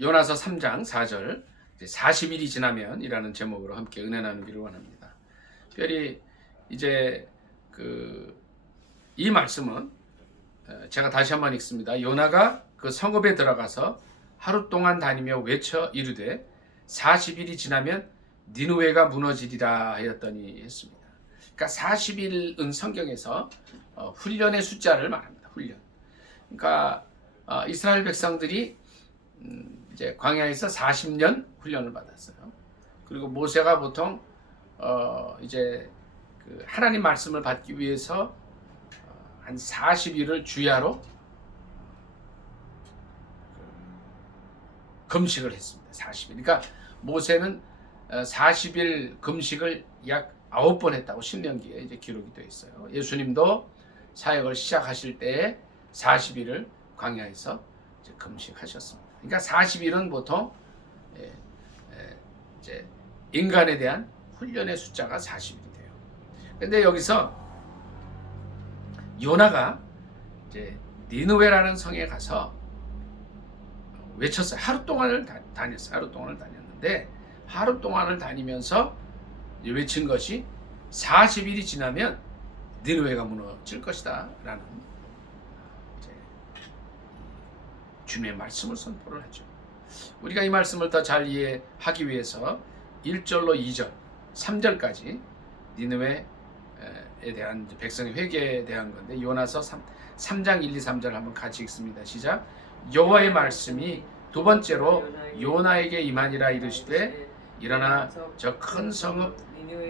요나서 3장 4절 40일이 지나면이라는 제목으로 함께 은혜 나누기를 원합니다. 특별히 이제 이 말씀은 제가 다시 한번 읽습니다. 요나가 그 성읍에 들어가서 하루 동안 다니며 외쳐 이르되 40일이 지나면 니느웨가 무너지리라 하였더니 했습니다. 그러니까 40일은 성경에서 훈련의 숫자를 말합니다. 훈련. 그러니까 이스라엘 백성들이 이제 광야에서 40년 훈련을 받았어요. 그리고 모세가 보통 이제 하나님 말씀을 받기 위해서 한 40일을 주야로 금식을 했습니다. 40일. 그러니까 모세는 40일 금식을 약 9번 했다고 신명기에 이제 기록이 되어 있어요. 예수님도 사역을 시작하실 때에 40일을 광야에서 이제 금식하셨습니다. 그러니까 40일은 보통 이제 인간에 대한 훈련의 숫자가 40일이 돼요. 근데 여기서 요나가 이제 니느웨라는 성에 가서 외쳤어요. 하루 동안을 다녔어요. 하루 동안을 다녔는데 하루 동안을 다니면서 외친 것이 40일이 지나면 니느웨가 무너질 것이다 라는 이제 주님의 말씀을 선포를 하죠. 우리가 이 말씀을 더 잘 이해하기 위해서 1절로 2절, 3절까지 니느웨에 대한 백성의 회개에 대한 건데 요나서 3장 1, 2, 3절 한번 같이 읽습니다. 시작. 여호와의 말씀이 두 번째로 요나에게 임하니라 이르시되 일어나 저 큰 성읍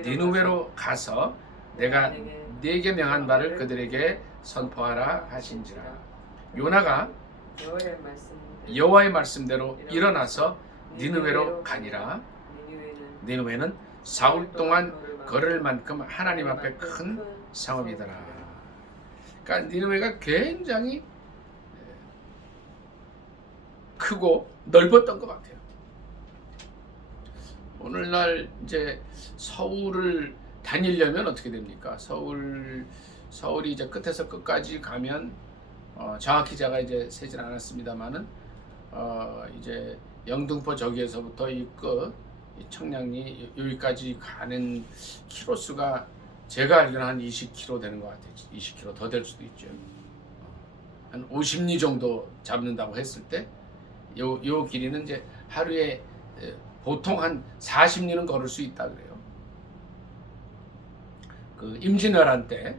니느웨로 가서 내가 네게 명한 바를 그들에게 선포하라 하신지라. 요나가 여호와의 말씀대로 일어나서 니느웨로 가니라. 니느웨는 사흘 동안 걸을 만큼 하나님 앞에 큰 성읍이더라. 그러니까 니느웨가 굉장히 크고 넓었던 것 같아요. 오늘날 이제 서울을 다니려면 어떻게 됩니까? 서울이 이제 끝에서 끝까지 가면 정확히 제가 이제 세진 않았습니다만은 이제 영등포 저기에서부터 이 청량리 여기까지 가는 키로수가 제가 알기로는 한 20km 되는 것 같아요. 20km 더 될 수도 있죠. 한 50리 정도 잡는다고 했을 때 요 길이는 이제 하루에 보통 한 40리는 걸을 수 있다 그래요. 임진왜란 때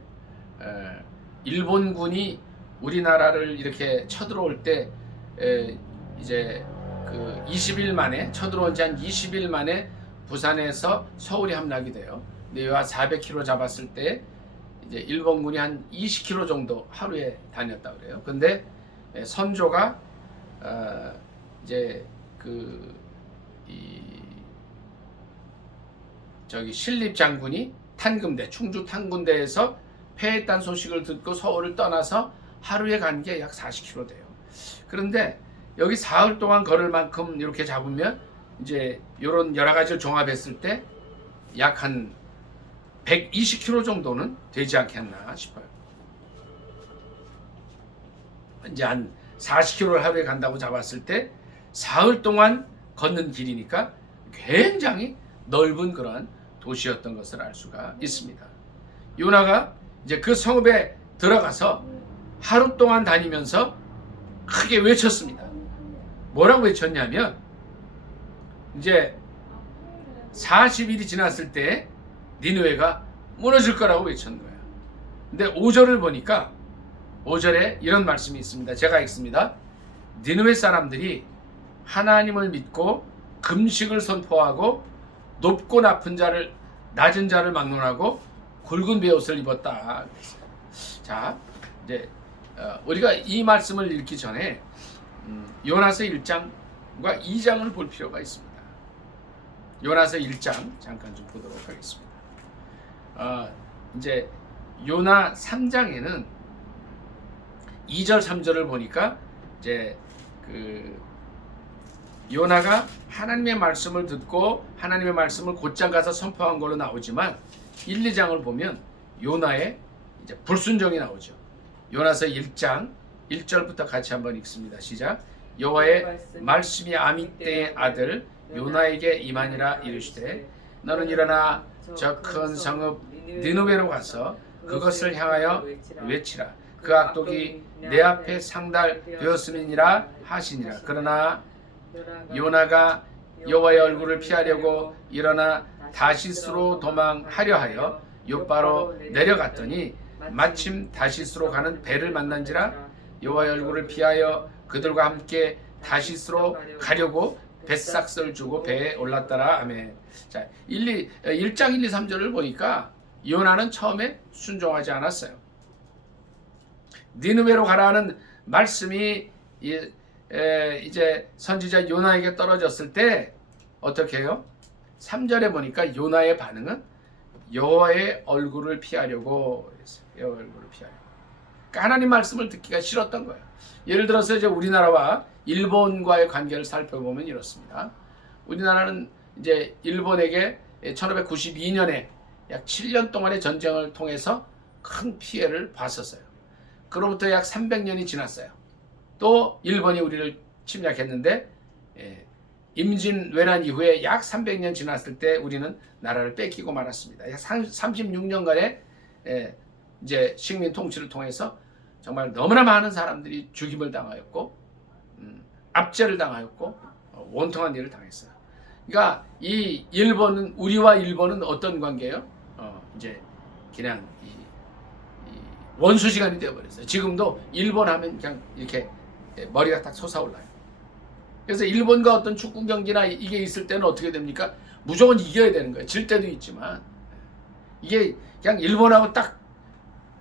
일본군이 우리나라를 이렇게 쳐들어올 때 이제 20일 만에 쳐들어온 지 한 20일 만에 부산에서 서울이 함락이 돼요. 근데 한 400km 잡았을 때 이제 일본군이 한 20km 정도 하루에 다녔다 그래요. 근데 선조가 이제 신립 장군이 탄금대, 충주 탄군대에서 패했다는 소식을 듣고 서울을 떠나서 하루에 간 게 약 40km 돼요. 그런데 여기 사흘 동안 걸을 만큼 이렇게 잡으면 이제 이런 여러 가지를 종합했을 때 약 한 120km 정도는 되지 않겠나 싶어요. 이제 한 40km를 하루에 간다고 잡았을 때 사흘 동안 걷는 길이니까 굉장히 넓은 그런 도시였던 것을 알 수가 있습니다. 요나가 이제 그 성읍에 들어가서 하루 동안 다니면서 크게 외쳤습니다. 뭐라고 외쳤냐면 이제 40일이 지났을 때 니느웨가 무너질 거라고 외쳤는 거예요. 근데 5절을 보니까 5절에 이런 말씀이 있습니다. 제가 읽습니다. 니느웨 사람들이 하나님을 믿고 금식을 선포하고 높고 낮은 자를 막론하고 굵은 베옷을 입었다. 자, 이제 우리가 이 말씀을 읽기 전에 요나서 1장과 2장을 볼 필요가 있습니다. 요나서 1장 잠깐 좀 보도록 하겠습니다. 이제 요나 3장에는 2절 3절을 보니까 이제 요나가 하나님의 말씀을 듣고 하나님의 말씀을 곧장 가서 선포한 걸로 나오지만 1, 2장을 보면 요나의 이제 불순종이 나오죠. 요나서 1장 1절부터 같이 한번 읽습니다. 시작. 여호와의 말씀이 아미떼의 아들 요나에게 임하니라 이르시되 너는 일어나 저 큰 성읍 니느웨로 가서 그것을 향하여 외치라. 그 악독이 내 앞에 상달되었음이니라 하시니라. 그러나 요나가 여호와의 얼굴을 피하려고 일어나 다시스로 도망하려 하여 욥바로 내려갔더니 마침 다시스로 가는 배를 만난지라. 여호와의 얼굴을 피하여 그들과 함께 다시스로 가려고 뱃삭스를 주고 배에 올랐더라. 아멘. 자, 1장 1, 2, 3절을 보니까 요나는 처음에 순종하지 않았어요. 니느웨로 가라는 말씀이 이제 선지자 요나에게 떨어졌을 때 어떻게 해요? 3절에 보니까 요나의 반응은 여호와의 얼굴을 피하려고 했어요. 여호와의 얼굴을 피하려고. 그러니까 하나님 말씀을 듣기가 싫었던 거예요. 예를 들어서 이제 우리나라와 일본과의 관계를 살펴보면 이렇습니다. 우리나라는 이제 일본에게 1592년에 약 7년 동안의 전쟁을 통해서 큰 피해를 봤었어요. 그로부터 약 300년이 지났어요. 또 일본이 우리를 침략했는데 임진왜란 이후에 약 300년 지났을 때 우리는 나라를 뺏기고 말았습니다. 약 36년간의 이제 식민 통치를 통해서 정말 너무나 많은 사람들이 죽임을 당하였고 압제를 당하였고 원통한 일을 당했어요. 그러니까 이 일본은 우리와 일본은 어떤 관계예요? 이제 그냥 이 원수지간이 되어버렸어요. 지금도 일본 하면 그냥 이렇게 머리가 딱 솟아올라요. 그래서 일본과 어떤 축구 경기나 이게 있을 때는 어떻게 됩니까? 무조건 이겨야 되는 거예요. 질 때도 있지만 이게 그냥 일본하고 딱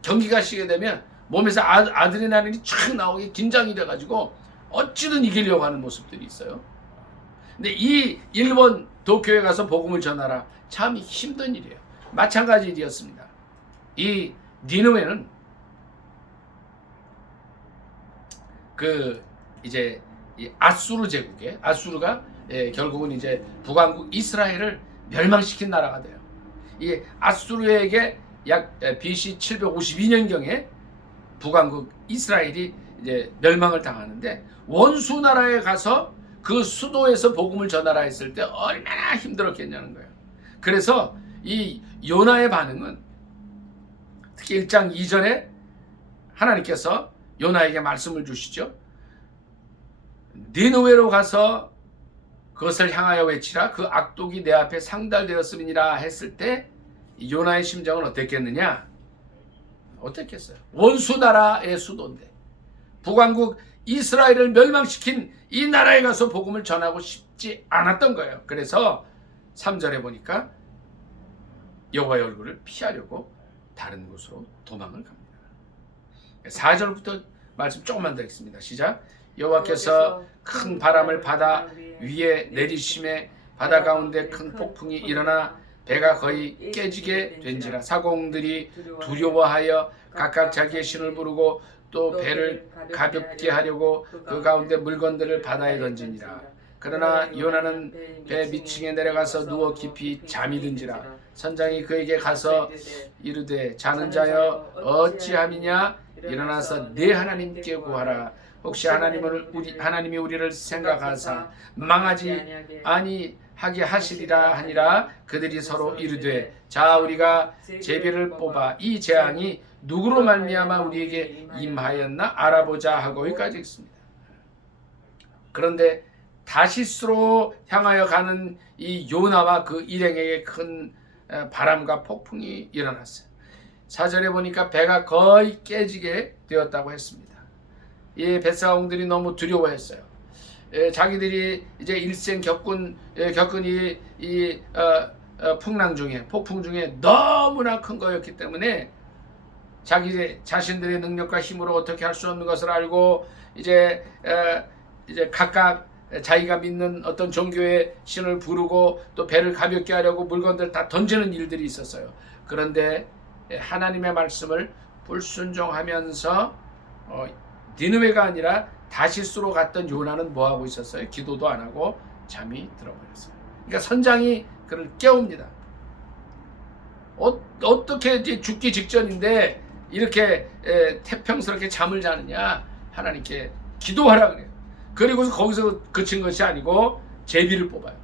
경기가 시게 되면 몸에서 아드레날린이 촥 나오게 긴장이 돼가지고 어찌든 이기려고 하는 모습들이 있어요. 근데 이 일본 도쿄에 가서 복음을 전하라 참 힘든 일이에요. 마찬가지 일이었습니다. 이 니느웨는 그 이제 이 아수르 제국에 아수르가 결국은 이제 북왕국 이스라엘을 멸망시킨 나라가 돼요. 이 아수르에게 약 BC 752년경에 북왕국 이스라엘이 이제 멸망을 당하는데 원수 나라에 가서 그 수도에서 복음을 전하라 했을 때 얼마나 힘들었겠냐는 거예요. 그래서 이 요나의 반응은 특히 1장 2절에 하나님께서 요나에게 말씀을 주시죠. 니느웨로 가서 그것을 향하여 외치라. 그 악독이 내 앞에 상달되었음이니라 했을 때 요나의 심정은 어땠겠느냐? 어땠겠어요? 원수 나라의 수도인데 북왕국 이스라엘을 멸망시킨 이 나라에 가서 복음을 전하고 싶지 않았던 거예요. 그래서 3절에 보니까 여호와의 얼굴을 피하려고 다른 곳으로 도망을 갑니다. 4절부터 말씀 조금만 더 읽습니다. 시작. 여호와께서 큰 바람을 바다 위에 내리심에 바다 가운데 큰 폭풍이 일어나 배가 거의 깨지게 된지라. 사공들이 두려워하여 각각 자기의 신을 부르고 또 배를 가볍게 하려고 그 가운데 물건들을 바다에 던지니라. 그러나 요나는 배 밑층에 내려가서 누워 깊이 잠이 든지라. 선장이 그에게 가서 이르되 자는 자여 어찌함이냐? 일어나서 네 하나님께 구하라. 혹시 하나님이 우리를 생각하사 망하지 아니하게 하시리라 하니라. 그들이 서로 이르되 자 우리가 제비를 뽑아 이 재앙이 누구로 말미암아 우리에게 임하였나 알아보자 하고 여기까지 있습니다. 그런데 다시스로 향하여 가는 이 요나와 그 일행에게 큰 바람과 폭풍이 일어났어요. 4절에 보니까 배가 거의 깨지게 되었다고 했습니다. 이 뱃사공들이 너무 두려워했어요. 자기들이 이제 일생 겪은 이 풍랑 중에 폭풍 중에 너무나 큰 거였기 때문에 자기 자신들의 능력과 힘으로 어떻게 할 수 없는 것을 알고 이제 각각 자기가 믿는 어떤 종교의 신을 부르고 또 배를 가볍게 하려고 물건들 다 던지는 일들이 있었어요. 그런데 하나님의 말씀을 불순종하면서 니느웨가 아니라 다시스로 갔던 요나는 뭐 하고 있었어요? 기도도 안 하고 잠이 들어버렸어요. 그러니까 선장이 그를 깨웁니다. 어떻게 이제 죽기 직전인데 이렇게 태평스럽게 잠을 자느냐? 하나님께 기도하라 그래요. 그리고서 거기서 그친 것이 아니고 제비를 뽑아요.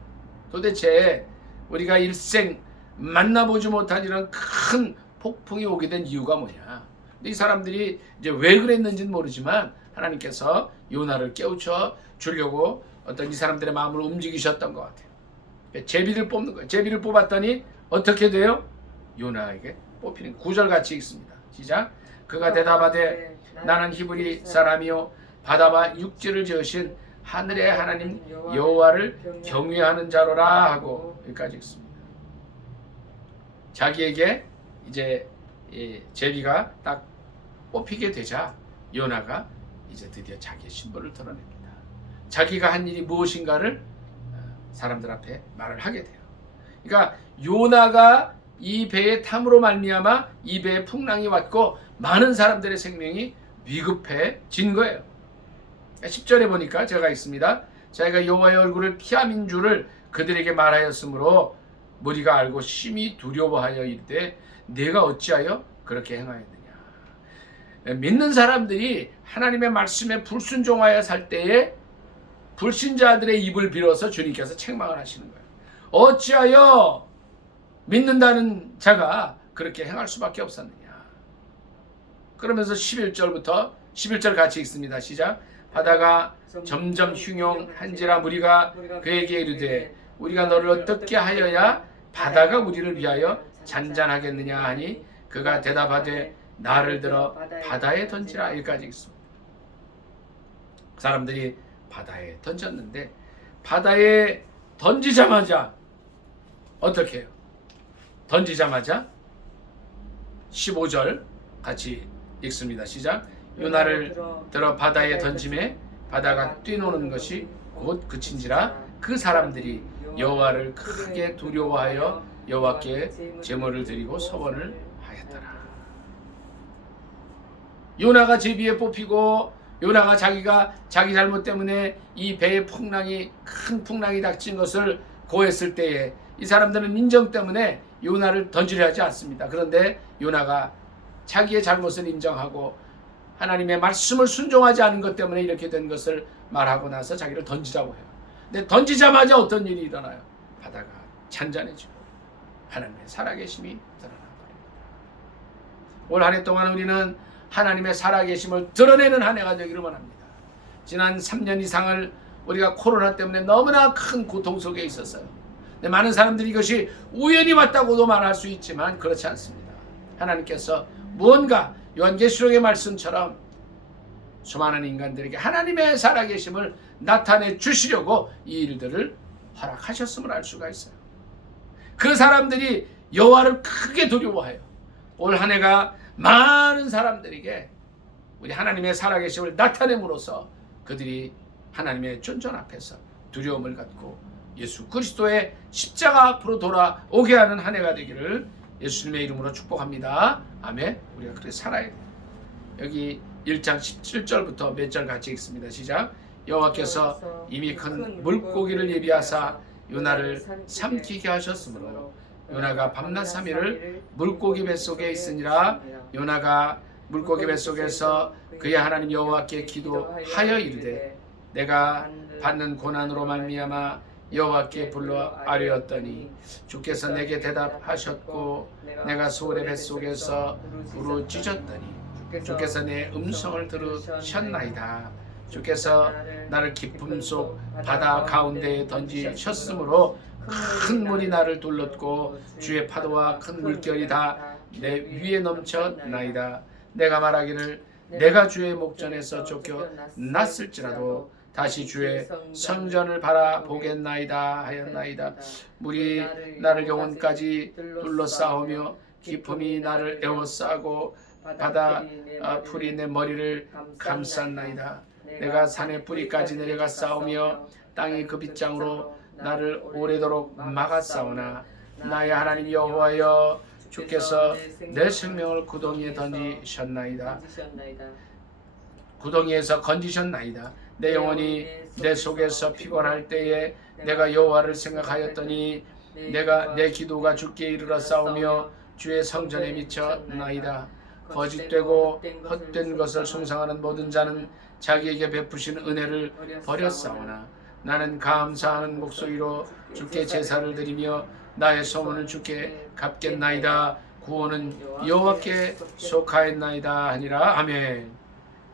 도대체 우리가 일생 만나보지 못한 이런 큰 폭풍이 오게 된 이유가 뭐냐. 이 사람들이 이제 왜 그랬는지는 모르지만 하나님께서 요나를 깨우쳐 주려고 어떤 이 사람들의 마음을 움직이셨던 것 같아요. 제비를 뽑는 거예요. 제비를 뽑았더니 어떻게 돼요? 요나에게 뽑히는 9절 같이 읽습니다. 시작. 그가 대답하되 나는 히브리 사람이요 바다와 육지를 지으신 하늘의 하나님 여호와를 경외하는 자로라 하고 여기까지 읽습니다. 자기에게 이제 제비가 딱 뽑히게 되자 요나가 이제 드디어 자기의 신분을 드러냅니다. 자기가 한 일이 무엇인가를 사람들 앞에 말을 하게 돼요. 그러니까 요나가 이 배의 탐으로 말미암아 이 배에 풍랑이 왔고 많은 사람들의 생명이 위급해진 거예요. 10절에 보니까 제가 있습니다. 자기가 여호와의 얼굴을 피함인 줄을 그들에게 말하였으므로 무리가 알고 심히 두려워하여 이르되 내가 어찌하여 그렇게 행하였느냐. 믿는 사람들이 하나님의 말씀에 불순종하여 살 때에 불신자들의 입을 빌어서 주님께서 책망을 하시는 거예요. 어찌하여 믿는다는 자가 그렇게 행할 수밖에 없었느냐. 그러면서 11절 같이 읽습니다. 시작. 바다가 점점 흉용한지라 무리가 그에게 이르되 우리가 너를 어떻게 하여야 바다가 우리를 위하여 잔잔하겠느냐 하니 그가 대답하되 나를 들어 바다에 던지라. 여기까지 읽습니다. 사람들이 바다에 던졌는데 바다에 던지자마자 어떻게 해요? 던지자마자 15절 같이 읽습니다. 시작. 요나를 들어 바다에 던짐에 바다가 뛰노는 것이 곧 그친지라 그 사람들이 여호와를 크게 두려워하여 여호와께 제물을 드리고 서원을 하였더라. 요나가 제비에 뽑히고 요나가 자기가 자기 잘못 때문에 이 배에 큰 풍랑이 닥친 것을 고했을 때에 이 사람들은 인정 때문에 요나를 던지려 하지 않습니다. 그런데 요나가 자기의 잘못을 인정하고 하나님의 말씀을 순종하지 않은 것 때문에 이렇게 된 것을 말하고 나서 자기를 던지자고 해요. 근데 던지자마자 어떤 일이 일어나요? 바다가 잔잔해지고 하나님의 살아계심이 드러나 버립니다. 올 한 해 동안 우리는 하나님의 살아계심을 드러내는 한 해가 되기를 원합니다. 지난 3년 이상을 우리가 코로나 때문에 너무나 큰 고통 속에 있었어요. 근데 많은 사람들이 이것이 우연히 왔다고도 말할 수 있지만 그렇지 않습니다. 하나님께서 무언가 요한계시록의 말씀처럼 수많은 인간들에게 하나님의 살아계심을 나타내 주시려고 이 일들을 허락하셨음을 알 수가 있어요. 그 사람들이 여호와를 크게 두려워해요. 올 한 해가 많은 사람들에게 우리 하나님의 살아계심을 나타냄으로써 그들이 하나님의 존전 앞에서 두려움을 갖고 예수 그리스도의 십자가 앞으로 돌아오게 하는 한 해가 되기를 예수님의 이름으로 축복합니다. 아멘. 우리가 그렇게 살아야 돼요. 여기 1장 17절부터 몇 절 같이 읽습니다. 시작. 여호와께서 이미 큰 물고기를 예비하사 요나를 삼키게 하셨으므로 요나가 밤낮 3일을 물고기 뱃속에 있으니라. 요나가 물고기 뱃속에서 그의 하나님 여호와께 기도하여 이르되 내가 받는 고난으로 말미암아 여호와께 불러 아뢰었더니 주께서 내게 대답하셨고 내가 소울의 뱃속에서 부르짖었더니 주께서 내 음성을 들으셨나이다. 주께서 나를 깊음 속 바다 가운데에 던지셨으므로 큰 물이 나를 둘렀고 주의 파도와 큰 물결이 다 내 위에 넘쳐나이다. 내가 말하기를 내가 주의 목전에서 쫓겨났을지라도 다시 주의 성전을 바라보겠나이다 하였나이다. 물이 나를 영혼까지 둘러싸우며 깊음이 나를 에워싸고 바다 풀이 내 머리를 감쌌나이다. 내가 산의 뿌리까지 내려가 싸우며 땅이 그 빗장으로 나를 오래도록 막았사오나 나의 하나님 여호와여 주께서 내 생명을 구덩이에 던지셨나이다. 구덩이에서 건지셨나이다. 내 영혼이 내 속에서 피곤할 때에 내가 여호와를 생각하였더니 내 기도가 주께 이르러 싸우며 주의 성전에 미쳤나이다. 거짓되고 헛된 것을 숭상하는 모든 자는 자기에게 베푸신 은혜를 버렸사오나 나는 감사하는 목소리로 주께 제사를 드리며 나의 소문을 주께 갚겠나이다. 구원은 여호와께 속하였나이다 하니라. 아멘.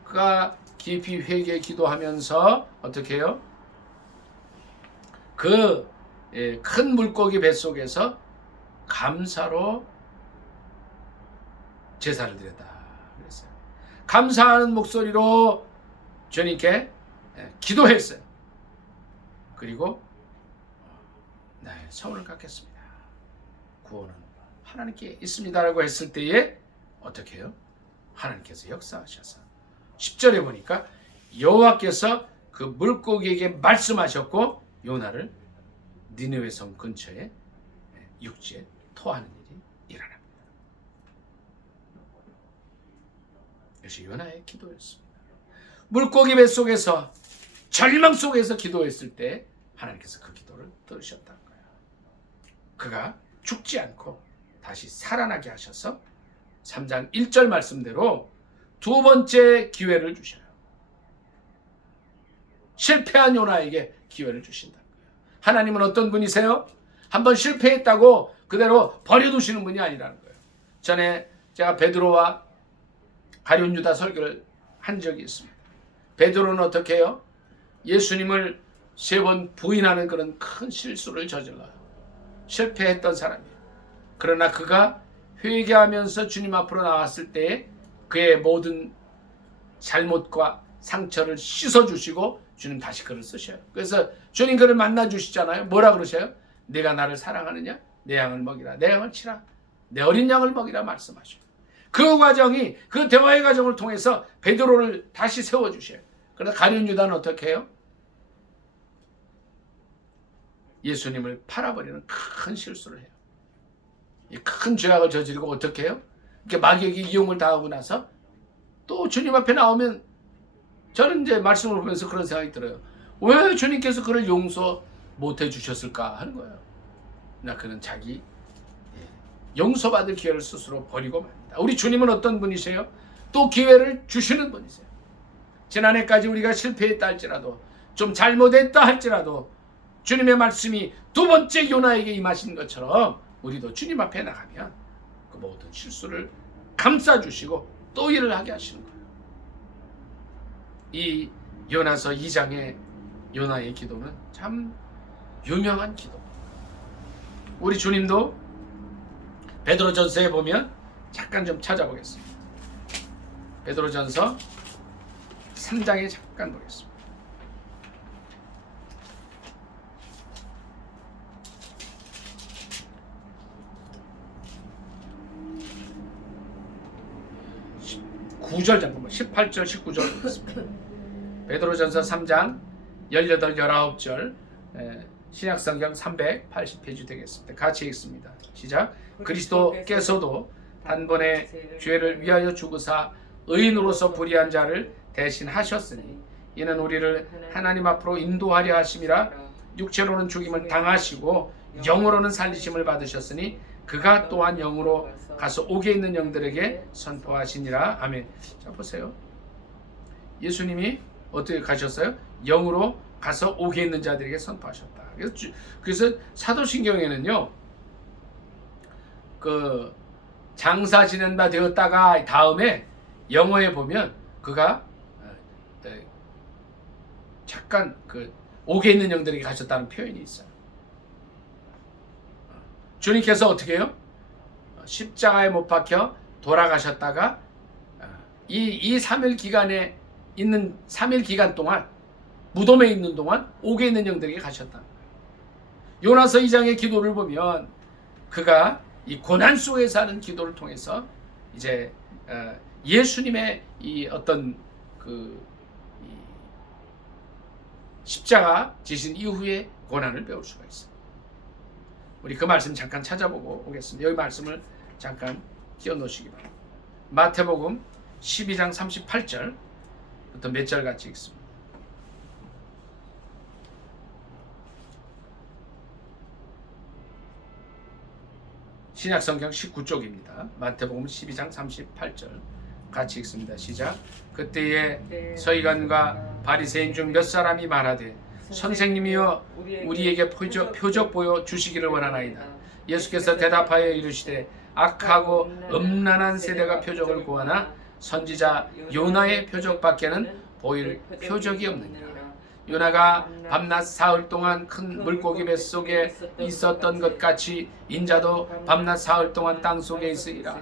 그가 깊이 회개 기도하면서 어떻게 해요? 그 큰 물고기 뱃속에서 감사로 제사를 드렸다 그랬어요. 감사하는 목소리로 주님께 기도했어요. 그리고 나의 소원을 갚겠습니다. 구원은 하나님께 있습니다라고 했을 때에 어떻게 해요? 하나님께서 역사하셔서 10절에 보니까 여호와께서 그 물고기에게 말씀하셨고 요나를 니느웨 성 근처에 육지에 토하는 일이 일어납니다. 이것이 요나의 기도였습니다. 물고기 뱃속에서 절망 속에서 기도했을 때 하나님께서 그 기도를 들으셨다는 거예요. 그가 죽지 않고 다시 살아나게 하셔서 3장 1절 말씀대로 두 번째 기회를 주셔요. 실패한 요나에게 기회를 주신다는 거예요. 하나님은 어떤 분이세요? 한번 실패했다고 그대로 버려두시는 분이 아니라는 거예요. 전에 제가 베드로와 가룟 유다 설교를 한 적이 있습니다. 베드로는 어떻게 해요? 예수님을 3번 부인하는 그런 큰 실수를 저질러요. 실패했던 사람이에요. 그러나 그가 회개하면서 주님 앞으로 나왔을 때 그의 모든 잘못과 상처를 씻어주시고 주님 다시 그를 쓰셔요. 그래서 주님 그를 만나주시잖아요. 뭐라 그러셔요? 내가 나를 사랑하느냐? 내 양을 먹이라. 내 양을 치라. 내 어린 양을 먹이라 말씀하셔요. 그 과정이 그 대화의 과정을 통해서 베드로를 다시 세워주셔요. 그러나 가룟 유다는 어떻게 해요? 예수님을 팔아버리는 큰 실수를 해요. 이 큰 죄악을 저지르고 어떻게 해요? 이렇게 마귀에게 이용을 당하고 나서 또 주님 앞에 나오면 저는 이제 말씀을 보면서 그런 생각이 들어요. 왜 주님께서 그를 용서 못 해주셨을까 하는 거예요. 나 그는 자기 용서받을 기회를 스스로 버리고 맙니다. 우리 주님은 어떤 분이세요? 또 기회를 주시는 분이세요. 지난해까지 우리가 실패했다 할지라도 좀 잘못했다 할지라도 주님의 말씀이 두 번째 요나에게 임하신 것처럼 우리도 주님 앞에 나가면 그 모든 실수를 감싸주시고 또 일을 하게 하시는 거예요. 이 요나서 2장의 요나의 기도는 참 유명한 기도. 우리 주님도 베드로전서에 보면 잠깐 좀 찾아보겠습니다. 베드로전서 3장에 잠깐 보겠습니다. (9절) 잠깐만 18절 19절 보겠습니다. 베드로전서 3장 18, 19절 신약성경 380페이지 되겠습니다. 같이 읽습니다. 시작. 그리스도께서도 단번에 죄를 위하여 죽으사 의인으로서 불의한 자를 대신하셨으니 이는 우리를 하나님 앞으로 인도하려 하심이라. 육체로는 죽임을 당하시고 영으로는 살리심을 받으셨으니 그가 또한 영으로 가서 옥에 있는 영들에게 선포하시니라. 아멘. 자 보세요. 예수님이 어떻게 가셨어요? 영으로 가서 옥에 있는 자들에게 선포하셨다. 그래서 사도신경에는요, 그 장사 지낸 바 되었다가 다음에 영어에 보면 그가 잠깐 그 옥에 있는 영들에게 가셨다는 표현이 있어요. 주님께서 어떻게 해요? 십자가에 못 박혀 돌아가셨다가 이 3일 기간에 있는 3일 기간 동안 무덤에 있는 동안 옥에 있는 영들에게 가셨다. 요나서 2장의 기도를 보면 그가 이 고난 속에서 하는 기도를 통해서 이제 예수님의 이 어떤 그 십자가 지신 이후의 고난을 배울 수가 있어요. 우리 그 말씀 잠깐 찾아보고 오겠습니다. 여기 말씀을 잠깐 끼워 놓으시기 바랍니다. 마태복음 12장 38절부터 몇 절 같이 읽습니다. 신약성경 19쪽입니다. 마태복음 12장 38절 같이 읽습니다. 시작. 그때에 서기관과 바리새인 중 몇 사람이 말하되 선생님이여 우리에게 표적 보여 주시기를 원하나이다. 예수께서 대답하여 이르시되 악하고 음란한 세대가 표적을 구하나 선지자 요나의 표적밖에는 보일 표적이 없느니라. 요나가 밤낮 사흘 동안 큰 물고기 뱃속에 있었던 것 같이 인자도 밤낮 사흘 동안 땅속에 있으리라.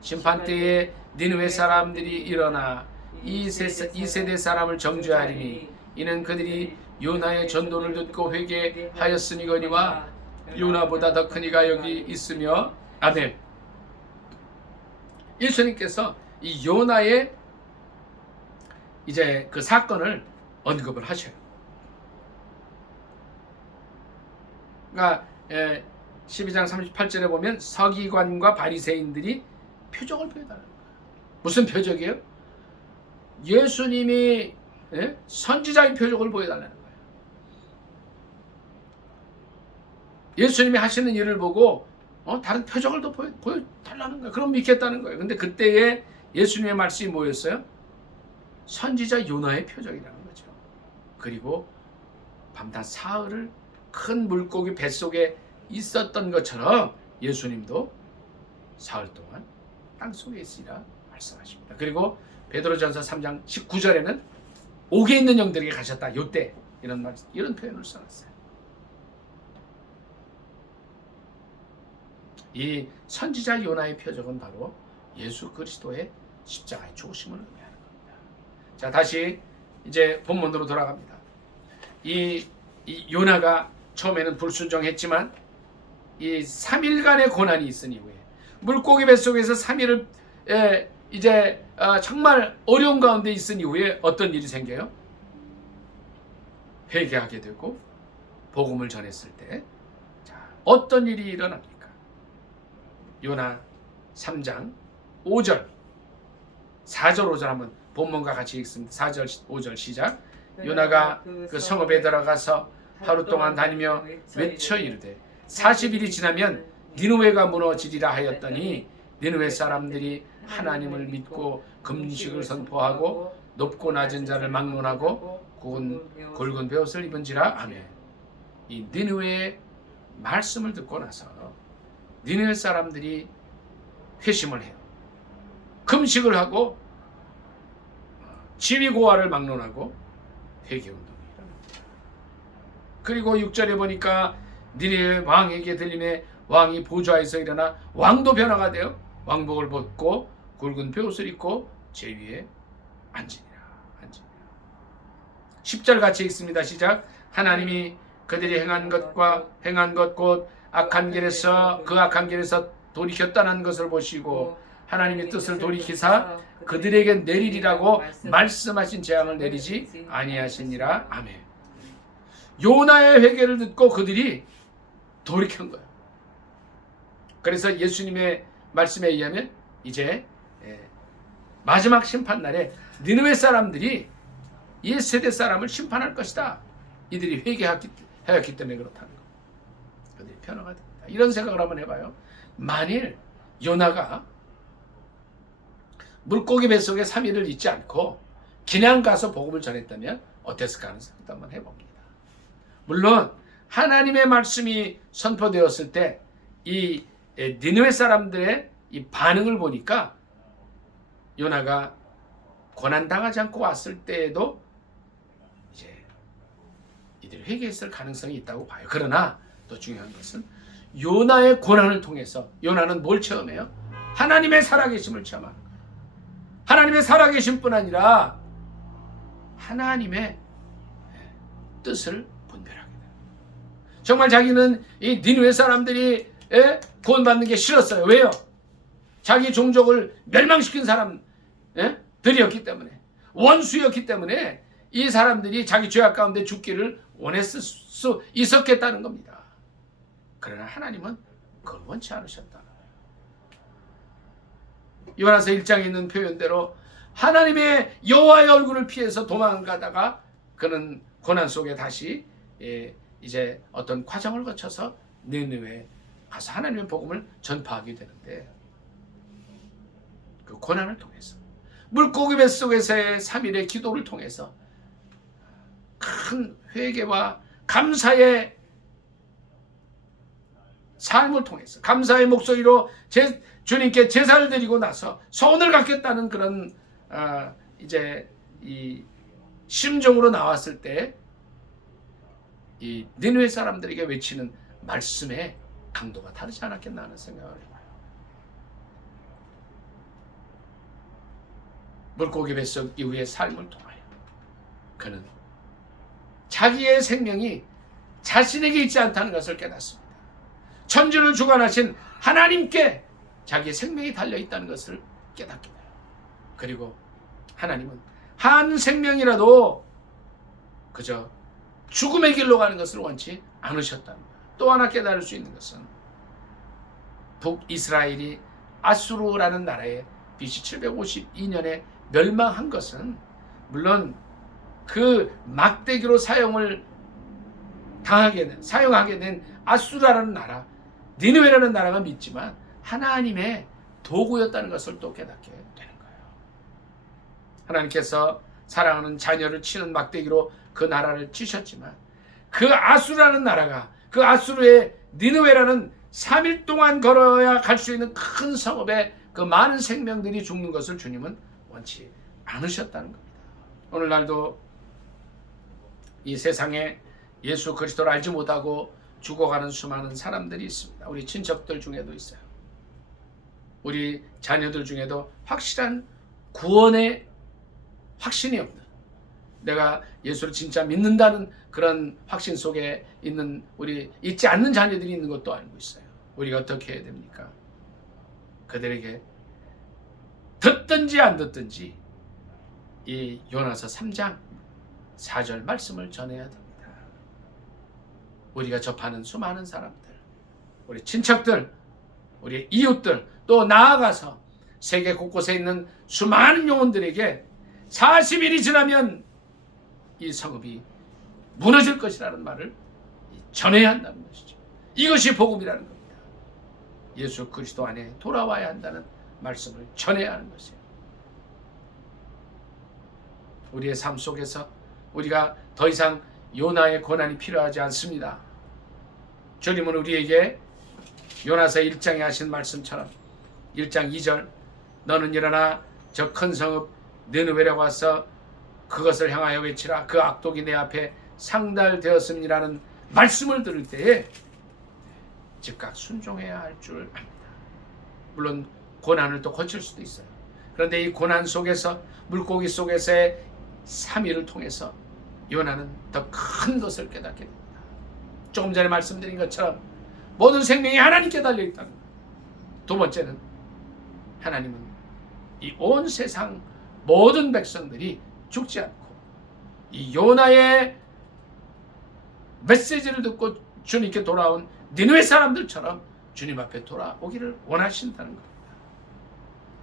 심판때에 니느웨 사람들이 일어나 이 세대 사람을 정죄하리니 이는 그들이 요나의 전도를 듣고 회개하였으니거니와 요나보다 더 큰 이가 여기 있으며. 아멘. 예수님께서 이 요나의 이제 그 사건을 언급을 하셔요. 그러니까 12장 38절에 보면 서기관과 바리새인들이 표적을 보여달라는 거예요. 무슨 표적이에요? 예수님이 선지자의 표적을 보여달라는 거예요. 예수님이 하시는 일을 보고 다른 표적을 더 보여달라는 거예요. 그럼 믿겠다는 거예요. 근데 그때에 예수님의 말씀이 뭐였어요? 선지자 요나의 표적이라는 거죠. 그리고 밤낮 사흘을 큰 물고기 뱃속에 있었던 것처럼 예수님도 사흘 동안 땅속에 있으리라 말씀하십니다. 그리고 베드로전서 3장 19절에는 옥에 있는 영들에게 가셨다. 요때 이런 표현을 써놨어요. 이 선지자 요나의 표적은 바로 예수 그리스도의 십자가의 죽으심을 의미하는 겁니다. 자, 다시 이제 본문으로 돌아갑니다. 이 요나가 처음에는 불순종했지만 이 3일간의 고난이 있은 이후에 물고기 뱃속에서 3일을 이제 정말 어려운 가운데 있은 이후에 어떤 일이 생겨요? 회개하게 되고 복음을 전했을 때 어떤 일이 일어납니까? 요나 3장 5절 4절 5절 한번 본문과 같이 읽습니다. 4절 5절 시작. 요나가 그 성읍에 들어가서 하루 동안 다니며 외쳐 이르되 40일이 지나면 니느웨가 무너지리라 하였더니 니느웨 사람들이 하나님을 믿고 금식을 선포하고 높고 낮은 자를 막론하고 굵은 베옷을 입은지라. 아멘. 이 니느웨의 말씀을 듣고 나서 니느웨 사람들이 회심을 해요. 금식을 하고 지위고하를 막론하고 회개운동이 일어납니다. 그리고 6절에 보니까 니느웨 왕에게 들림에 왕이 보좌에서 일어나 왕도 변화가 되어 왕복을 벗고 굵은 베옷을 입고 제 위에 앉으니라. 10절 같이 읽습니다. 시작. 하나님이 그들이 행한 것 곧 악한 길에서 돌이켰다는 것을 보시고 하나님의 뜻을 돌이키사 그들에게 내리리라고 말씀하신 재앙을 내리지 아니하시니라. 아멘. 요나의 회개를 듣고 그들이 돌이킨 거예요. 그래서 예수님의 말씀에 의하면 이제 마지막 심판날에 니느웨 사람들이 이 세대 사람을 심판할 것이다. 이들이 회개하였기 때문에 그렇다는 거. 그들이 변화가 됩니다. 이런 생각을 한번 해봐요. 만일 요나가 물고기 뱃속에 3일을 있지 않고 그냥 가서 복음을 전했다면 어땠을까 하는 생각도 한번 해봅니다. 물론 하나님의 말씀이 선포되었을 때 이 니느웨 사람들의 이 반응을 보니까 요나가 고난당하지 않고 왔을 때에도 이제 이들이 회개했을 가능성이 있다고 봐요. 그러나 또 중요한 것은 요나의 고난을 통해서 요나는 뭘 체험해요? 하나님의 살아계심을 체험하는 거예요. 하나님의 살아계심뿐 아니라 하나님의 뜻을 분별하게 돼요. 정말 자기는 이 니느웨 사람들이 구원받는 게 싫었어요. 왜요? 자기 종족을 멸망시킨 사람들이었기 때문에, 원수였기 때문에 이 사람들이 자기 죄악 가운데 죽기를 원했을 수 있었겠다는 겁니다. 그러나 하나님은 그걸 원치 않으셨다. 요나서 1장에 있는 표현대로 하나님의 여호와의 얼굴을 피해서 도망가다가 그는 고난 속에 다시 이제 어떤 과정을 거쳐서 니느웨에 가서 하나님의 복음을 전파하게 되는데 그 고난을 통해서 물고기 뱃속에서의 3일의 기도를 통해서 큰 회개와 감사의 삶을 통해서 감사의 목소리로 주님께 제사를 드리고 나서 소원을 갖겠다는 그런 이제 이 심정으로 나왔을 때 이 니느웨 사람들에게 외치는 말씀의 강도가 다르지 않았겠나 하는 생각을 해봐요. 물고기 뱃속 이후의 삶을 통하여 그는 자기의 생명이 자신에게 있지 않다는 것을 깨닫습니다. 천지를 주관하신 하나님께 자기의 생명이 달려있다는 것을 깨닫게 돼요. 그리고 하나님은 한 생명이라도 그저 죽음의 길로 가는 것을 원치 않으셨다는 거예요. 또 하나 깨달을 수 있는 것은 북이스라엘이 아수르라는 나라에 BC 752년에 멸망한 것은 물론 그 막대기로 사용하게 된 아수르라는 나라, 니느웨라는 나라가 믿지만 하나님의 도구였다는 것을 또 깨닫게 되는 거예요. 하나님께서 사랑하는 자녀를 치는 막대기로 그 나라를 치셨지만 그 아수르라는 나라가 그 아수르의 니느웨라는 3일 동안 걸어야 갈 수 있는 큰 성읍에 그 많은 생명들이 죽는 것을 주님은 원치 않으셨다는 겁니다. 오늘날도 이 세상에 예수 그리스도를 알지 못하고 죽어가는 수많은 사람들이 있습니다. 우리 친척들 중에도 있어요. 우리 자녀들 중에도 확실한 구원의 확신이 없는, 내가 예수를 진짜 믿는다는 그런 확신 속에 있는 우리 잊지 않는 자녀들이 있는 것도 알고 있어요. 우리가 어떻게 해야 됩니까? 그들에게 듣든지 안 듣든지 이 요나서 3장 4절 말씀을 전해야 됩니다. 우리가 접하는 수많은 사람들, 우리 친척들, 우리 이웃들, 또 나아가서 세계 곳곳에 있는 수많은 영혼들에게 40일이 지나면 이 성읍이 무너질 것이라는 말을 전해야 한다는 것이죠. 이것이 복음이라는 겁니다. 예수 그리스도 안에 돌아와야 한다는 말씀을 전해야 하는 것이에요. 우리의 삶 속에서 우리가 더 이상 요나의 고난이 필요하지 않습니다. 주님은 우리에게 요나서 1장에 하신 말씀처럼 1장 2절 너는 일어나 저 큰 성읍 니느웨로 와서 그것을 향하여 외치라. 그 악독이 내 앞에 상달되었음이라는 말씀을 들을 때에 즉각 순종해야 할 줄 압니다. 물론 고난을 또 거칠 수도 있어요. 그런데 이 고난 속에서 물고기 속에서의 3일을 통해서 요나는 더 큰 것을 깨닫게 됩니다. 조금 전에 말씀드린 것처럼 모든 생명이 하나님께 달려있다는 거예요. 두 번째는 하나님은 이 온 세상 모든 백성들이 죽지 않고 이 요나의 메시지를 듣고 주님께 돌아온 니느웨 사람들처럼 주님 앞에 돌아오기를 원하신다는 겁니다.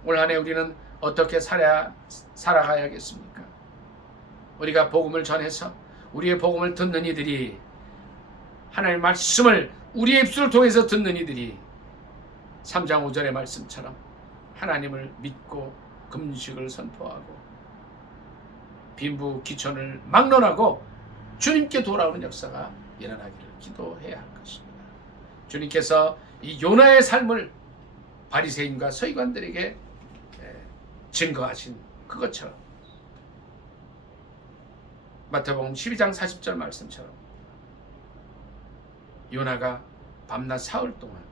올 한 해 우리는 어떻게 살아가야겠습니까? 우리가 복음을 전해서 우리의 복음을 듣는 이들이, 하나님의 말씀을 우리의 입술을 통해서 듣는 이들이 3장 5절의 말씀처럼 하나님을 믿고 금식을 선포하고 빈부 기천을 막론하고 주님께 돌아오는 역사가 일어나기를 기도해야 할 것입니다. 주님께서 이 요나의 삶을 바리새인과 서기관들에게 증거하신 그것처럼 마태복음 12장 40절 말씀처럼 요나가 밤낮 사흘 동안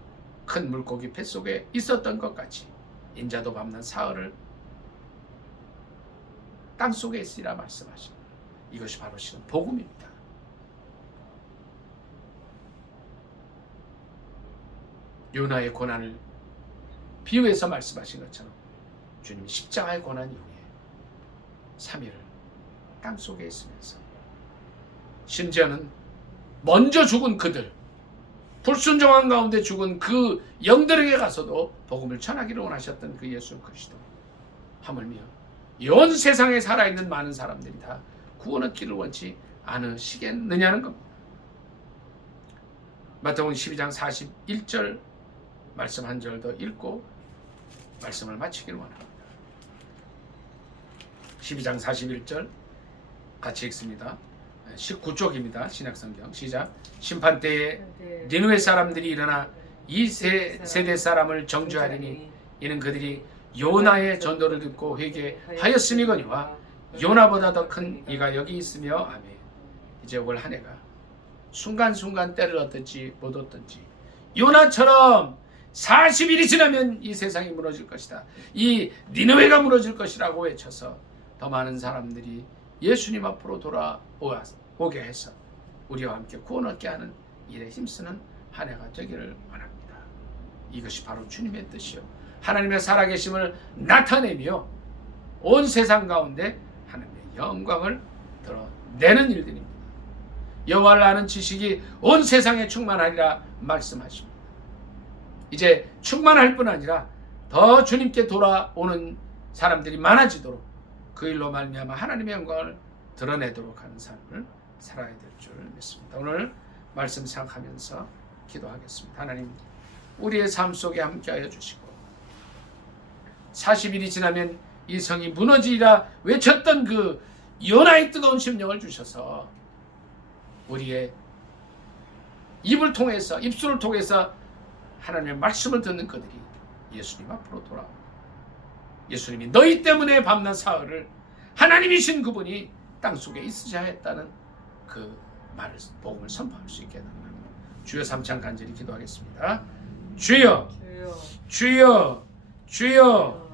큰 물고기 뱃속에 있었던 것 같이 인자도 밤낮 사흘을 땅속에 있으리라 말씀하십니다. 이것이 바로 실은 복음입니다. 요나의 고난을 비유해서 말씀하신 것처럼 주님이 십자가의 고난 이후에 3일을 땅속에 있으면서 심지어는 먼저 죽은 그들, 불순종한 가운데 죽은 그 영들에게 가서도 복음을 전하기를 원하셨던 그 예수 그리스도, 하물며 온 세상에 살아있는 많은 사람들이 다 구원 얻기를 원치 않으시겠느냐는 겁니다. 마태복음 12장 41절 말씀 한 절 더 읽고 말씀을 마치기를 원합니다. 12장 41절 같이 읽습니다. 19쪽입니다. 신약성경 시작. 심판 때에 니느웨 사람들이 일어나 이 세대 사람을 정죄하리니 이는 그들이 요나의 전도를 듣고 회개하였음이거니와 요나보다 더 큰 이가 여기 있으며 아멘. 이제 올 한 해가 순간순간 때를 얻든지 못 얻든지 요나처럼 40일이 지나면 이 세상이 무너질 것이다, 이 니느웨가 무너질 것이라고 외쳐서 더 많은 사람들이 예수님 앞으로 돌아오게 해서 우리와 함께 구원 얻게 하는 일에 힘쓰는 한 해가 되기를 원합니다. 이것이 바로 주님의 뜻이요 하나님의 살아계심을 나타내며 온 세상 가운데 하나님의 영광을 드러내는 일들입니다. 여호와를 아는 지식이 온 세상에 충만하리라 말씀하십니다. 이제 충만할 뿐 아니라 더 주님께 돌아오는 사람들이 많아지도록 그 일로 말미암아 하나님의 영광을 드러내도록 하는 삶을 살아야 될 줄 믿습니다. 오늘 말씀 생각하면서 기도하겠습니다. 하나님, 우리의 삶 속에 함께하여 주시고 40일이 지나면 이 성이 무너지리라 외쳤던 그 요나의 뜨거운 심령을 주셔서 우리의 입을 통해서, 입술을 통해서 하나님의 말씀을 듣는 그들이 예수님 앞으로 돌아옵니다. 예수님이 너희 때문에 밤낮 사흘을 하나님이신 그분이 땅속에 있으셔야 했다는 그 말을, 복음을 선포할 수 있게 해달라고 주여 삼창 간절히 기도하겠습니다. 주여, 주여, 주여, 주여.